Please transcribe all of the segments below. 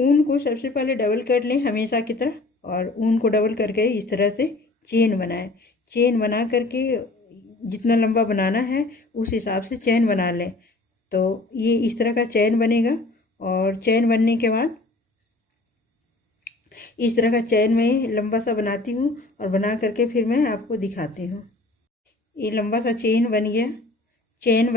ऊन को सबसे पहले डबल कर लें हमेशा की तरह, और ऊन को डबल करके इस तरह से चेन बनाएं। चेन बना करके जितना लंबा बनाना है उस हिसाब से चेन बना लें। तो ये इस तरह का चेन बनेगा, और चेन बनने के बाद इस तरह का चेन मैं लंबा सा बनाती हूँ, और बना करके फिर मैं आपको दिखाती हूँ। ये लंबा सा चेन बन गया। चेन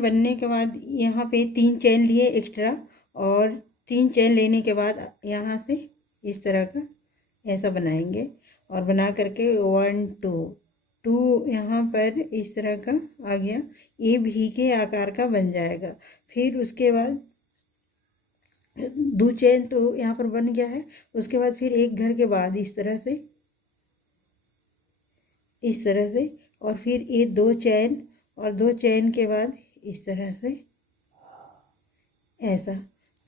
बनने के बाद यहाँ पे 3 चेन लिए एक्स्ट्रा, और 3 चेन लेने के बाद यहाँ से इस तरह का ऐसा बनाएंगे, और बना करके 1 2 2 यहाँ पर इस तरह का आ गया। ये भी के आकार का बन जाएगा। फिर उसके बाद 2 चेन तो यहाँ पर बन गया है। उसके बाद फिर एक घर के बाद इस तरह से, और फिर ये 2 चेन, और 2 चेन के बाद इस तरह से ऐसा।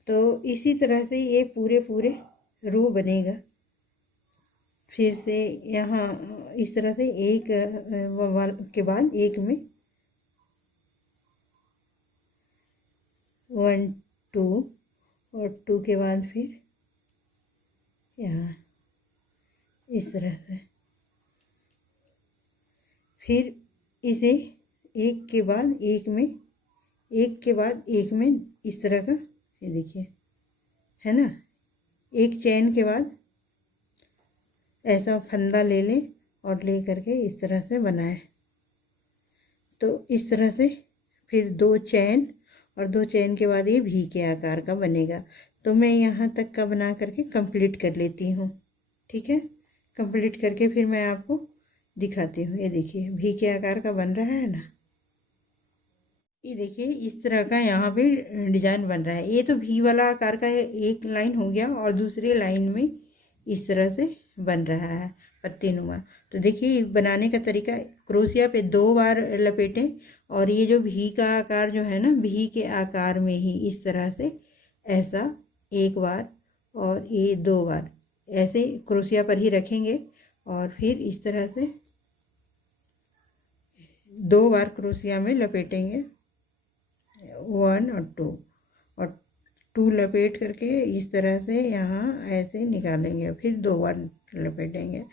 तो इसी तरह से ये पूरे रो बनेगा। फिर से यहाँ इस तरह से एक के बाद एक में 1 2, और 2 के बाद फिर यहाँ इस तरह से। फिर इसे एक के बाद एक में इस तरह का, ये देखिए है ना, एक चेन के बाद ऐसा फंदा ले लें, और ले करके इस तरह से बनाएं। तो इस तरह से फिर 2 चेन, और 2 चेन के बाद ये भी के आकार का बनेगा। तो मैं यहाँ तक का बना करके कंप्लीट कर लेती हूँ। ठीक है, कंप्लीट करके फिर मैं आपको दिखाती हूँ। ये देखिए भी के आकार का बन रहा है ना। ये देखिए इस तरह का यहाँ पे डिजाइन बन रहा है। ये तो भी वाला आकार का एक लाइन हो गया, और दूसरे लाइन में इस तरह से बन रहा है पत्ती नुमा। तो देखिए बनाने का तरीका, क्रोशिया पे 2 बार लपेटें, और ये जो भी का आकार जो है ना, भी के आकार में ही इस तरह से ऐसा 1 बार और ये 2 बार ऐसे क्रोशिया पर ही रखेंगे, और फिर इस तरह से 2 बार क्रोशिया में लपेटेंगे, 1 और 2, और 2 लपेट करके इस तरह से यहाँ ऐसे निकालेंगे। फिर 2 बार लपेटेंगे,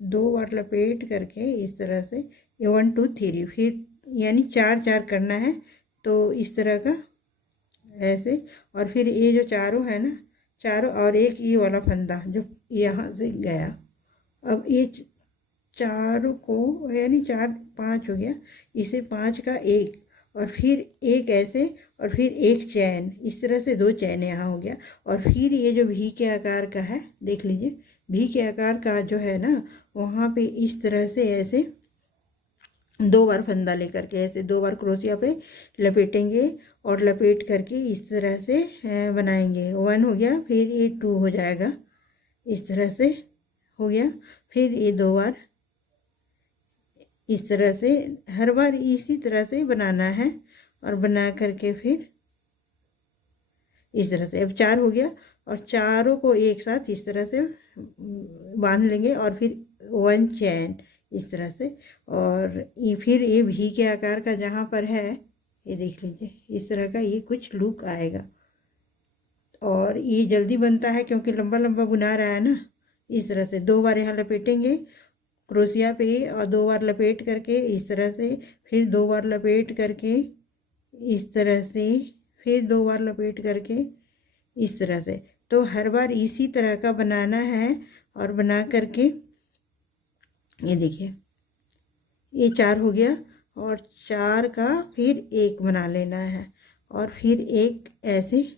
2 बार लपेट करके इस तरह से 1 2 3, फिर यानी 4 करना है। तो इस तरह का ऐसे, और फिर ये जो चारों है ना, चारों, और एक ये वाला फंदा जो यहाँ से गया। अब ये चारों को यानी 4 5 हो गया, इसे 5 का 1, और फिर एक ऐसे, और फिर एक चैन, इस तरह से 2 चैन यहाँ हो गया। और फिर ये जो भी के आकार का है, देख लीजिए भी के आकार का जो है ना, वहाँ पे इस तरह से ऐसे 2 बार फंदा लेकर के ऐसे 2 बार क्रोशिया पे लपेटेंगे, और लपेट करके इस तरह से बनाएंगे। 1 हो गया, फिर ये 2 हो जाएगा, इस तरह से हो गया। फिर ये 2 बार इस तरह से, हर बार इसी तरह से बनाना है, और बना करके फिर इस तरह से। अब 4 हो गया, और चारों को एक साथ इस तरह से बांध लेंगे, और फिर 1 चैन इस तरह से। और ये फिर ये भी के आकार का जहाँ पर है, ये देख लीजिए इस तरह का ये कुछ लुक आएगा। और ये जल्दी बनता है क्योंकि लंबा लंबा बुना रहा है ना। इस तरह से 2 बार यहाँ लपेटेंगे क्रोशिया पे, और 2 बार लपेट करके इस तरह से, फिर 2 बार लपेट करके इस तरह से, फिर 2 बार लपेट करके इस तरह से। तो हर बार इसी तरह का बनाना है, और बना करके ये देखिए ये 4 हो गया, और 4 का फिर 1 बना लेना है, और फिर एक ऐसे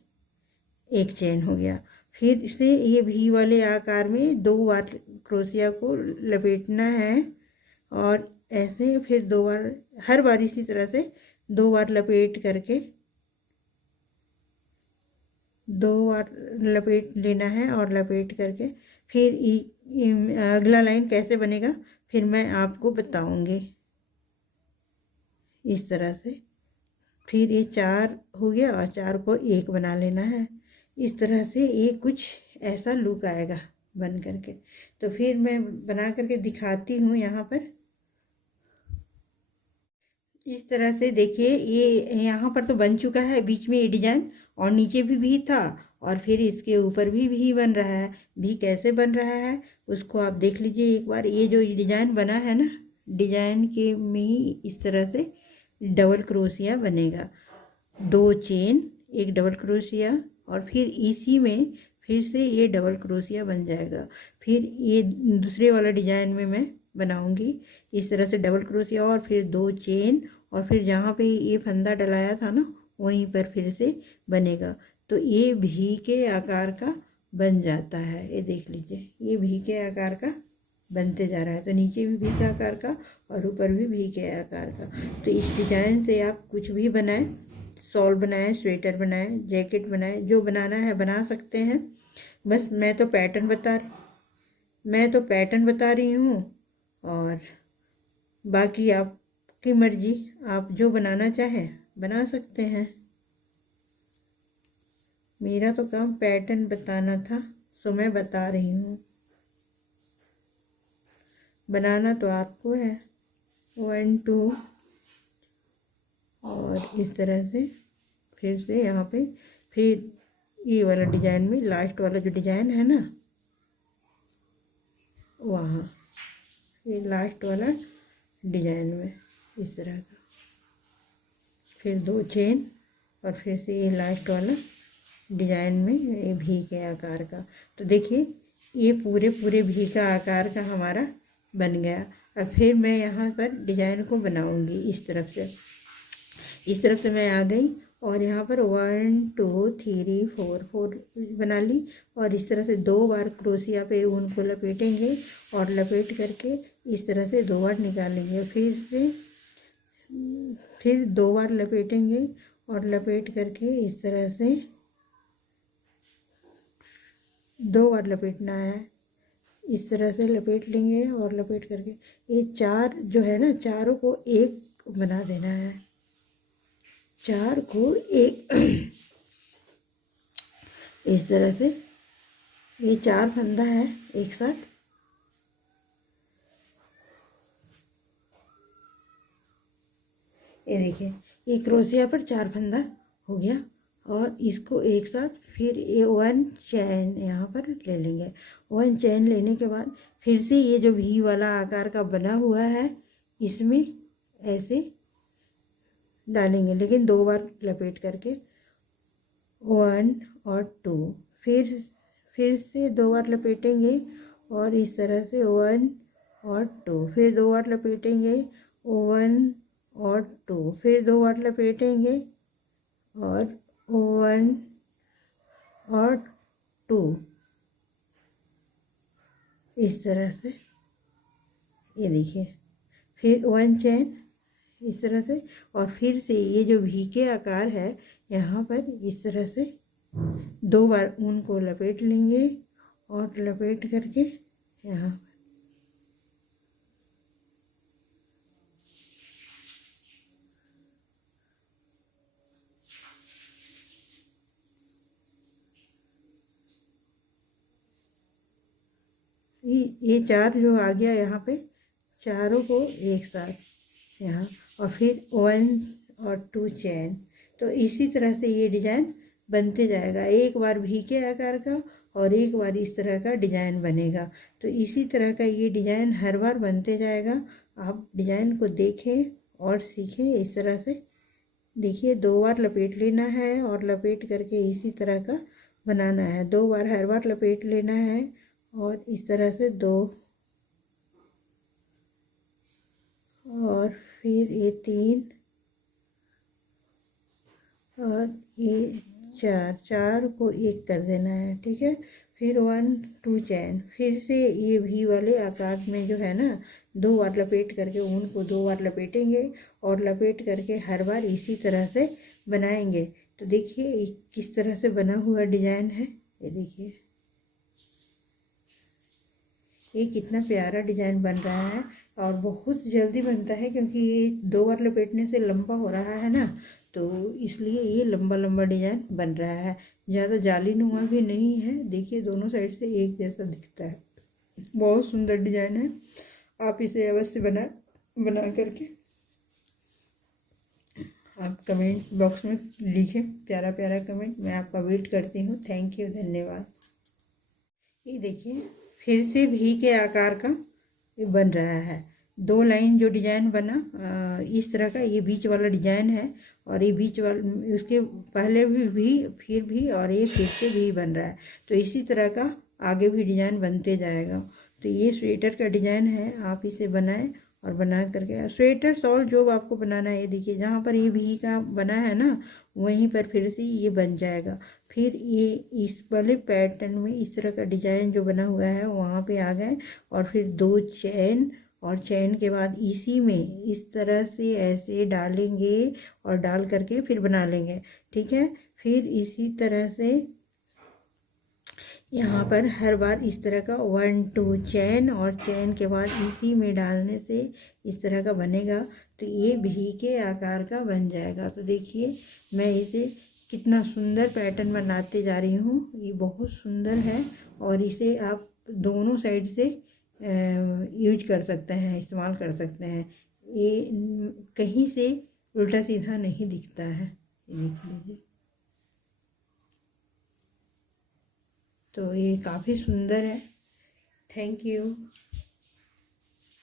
एक चेन हो गया। फिर से ये भी वाले आकार में 2 बार क्रोशिया को लपेटना है, और ऐसे फिर 2 बार, हर बार इसी तरह से 2 बार लपेट करके 2 बार लपेट लेना है, और लपेट करके फिर अगला लाइन कैसे बनेगा फिर मैं आपको बताऊंगी। इस तरह से फिर ये 4 हो गया, और 4 को 1 बना लेना है। इस तरह से ये कुछ ऐसा लुक आएगा बन करके। तो फिर मैं बना करके दिखाती हूँ यहाँ पर। इस तरह से देखिए ये यहाँ पर तो बन चुका है बीच में ये डिजाइन, और नीचे भी था और फिर इसके ऊपर भी बन रहा है। भी कैसे बन रहा है उसको आप देख लीजिए एक बार। ये जो डिजाइन बना है ना, डिजाइन के में ही इस तरह से डबल क्रोशिया बनेगा। 2 चेन, एक डबल क्रोशिया और फिर इसी में फिर से ये डबल क्रोशिया बन जाएगा। फिर ये दूसरे वाला डिजाइन में मैं बनाऊंगी इस तरह से डबल क्रोशिया और फिर 2 चेन और फिर जहाँ पे ये फंदा डलाया था ना वहीं पर फिर से बनेगा। तो ये भी के आकार का बन जाता है। ये देख लीजिए, ये भी के आकार का बनते जा रहा है। तो नीचे भी के आकार का और ऊपर भी के आकार का। तो इस डिजाइन से आप कुछ भी बनाएं, शॉल बनाएं, स्वेटर बनाएं, जैकेट बनाएं, जो बनाना है बना सकते हैं। बस मैं तो पैटर्न बता रही हूँ और बाकी आपकी मर्जी, आप जो बनाना चाहें बना सकते हैं। मेरा तो काम पैटर्न बताना था सो मैं बता रही हूँ, बनाना तो आपको है। 1 2 और इस तरह से फिर से यहाँ पे फिर ये वाला डिजाइन में लास्ट वाला जो डिजाइन है ना वहाँ, ये लास्ट वाला डिजाइन में इस तरह का, फिर 2 चेन और फिर से ये लास्ट वाला डिजाइन में ये भी के आकार का। तो देखिए ये पूरे भी का आकार का हमारा बन गया। अब फिर मैं यहाँ पर डिजाइन को बनाऊंगी इस तरफ से मैं आ गई और यहाँ पर 1 2 3 4 बना ली और इस तरह से 2 बार क्रोशिया पे ऊन को लपेटेंगे और लपेट करके इस तरह से 2 बार निकालेंगे। फिर 2 बार लपेटेंगे और लपेट करके इस तरह से 2 बार लपेटना है। इस तरह से लपेट लेंगे और लपेट करके ये 4 जो है ना, चारों को एक बना देना है। 4 को एक इस तरह से ये 4 फंदा है एक साथ। ये देखिए ये क्रोशिया पर 4 फंदा हो गया और इसको एक साथ फिर ये 1 चैन यहाँ पर ले लेंगे। 1 चैन लेने के बाद फिर से ये जो भी वाला आकार का बना हुआ है इसमें ऐसे डालेंगे, लेकिन 2 बार लपेट करके 1 और 2, फिर से 2 बार लपेटेंगे और इस तरह से 1 और 2, फिर 2 बार लपेटेंगे 1 और 2, फिर 2 बार लपेटेंगे और 1 और 2 इस तरह से। ये देखिए फिर 1 चैन इस तरह से और फिर से ये जो भी के आकार है यहाँ पर इस तरह से 2 बार ऊन को लपेट लेंगे और लपेट करके यहाँ ये 4 जो आ गया यहाँ पे, चारों को एक साथ यहाँ और फिर 1 और 2 चैन। तो इसी तरह से ये डिजाइन बनते जाएगा। एक बार भी के आकार का और एक बार इस तरह का डिजाइन बनेगा। तो इसी तरह का ये डिजाइन हर बार बनते जाएगा। आप डिजाइन को देखें और सीखें इस तरह से। देखिए 2 बार लपेट लेना है और लपेट करके इसी तरह का बनाना है। 2 बार हर बार लपेट लेना है और इस तरह से 2 और फिर ये 3 और ये 4 को एक कर देना है। ठीक है, फिर 1 2 चैन, फिर से ये भी वाले आकार में जो है ना 2 बार लपेट करके ऊन को 2 बार लपेटेंगे और लपेट करके हर बार इसी तरह से बनाएंगे। तो देखिए किस तरह से बना हुआ डिजाइन है। ये देखिए ये कितना प्यारा डिजाइन बन रहा है और बहुत जल्दी बनता है क्योंकि ये 2 बार लपेटने से लंबा हो रहा है ना, तो इसलिए ये लंबा डिजाइन बन रहा है। ज़्यादा जालीनुमा भी नहीं है। देखिए दोनों साइड से एक जैसा दिखता है। बहुत सुंदर डिजाइन है। आप इसे अवश्य बना करके आप कमेंट बॉक्स में लिखें प्यारा प्यारा कमेंट, मैं आपका वेट करती हूँ। थैंक यू, धन्यवाद। ये देखिए फिर से भी के आकार का ये बन रहा है। 2 लाइन जो डिजाइन बना इस तरह का, ये बीच वाला डिजाइन है, और ये बीच वाला उसके पहले भी फिर भी, और ये फिर से भी बन रहा है। तो इसी तरह का आगे भी डिजाइन बनते जाएगा। तो ये स्वेटर का डिजाइन है, आप इसे बनाएं और बना करके स्वेटर शॉल जो आपको बनाना है, ये देखिए जहाँ पर ये भी का बना है ना, वहीं पर फिर से ये बन जाएगा। फिर ये इस वाले पैटर्न में इस तरह का डिजाइन जो बना हुआ है वहाँ पे आ गए, और फिर 2 चैन, और चैन के बाद इसी में इस तरह से ऐसे डालेंगे और डाल करके फिर बना लेंगे, ठीक है। फिर इसी तरह से यहाँ पर हर बार इस तरह का 1 2 चैन, और चैन के बाद इसी में डालने से इस तरह का बनेगा। तो ये भी के आकार का बन जाएगा। तो देखिए मैं इसे कितना सुंदर पैटर्न बनाते जा रही हूँ, ये बहुत सुंदर है, और इसे आप दोनों साइड से यूज कर सकते हैं, इस्तेमाल कर सकते हैं। ये कहीं से उल्टा सीधा नहीं दिखता है, ये देख लीजिए। तो ये काफ़ी सुंदर है। Thank you.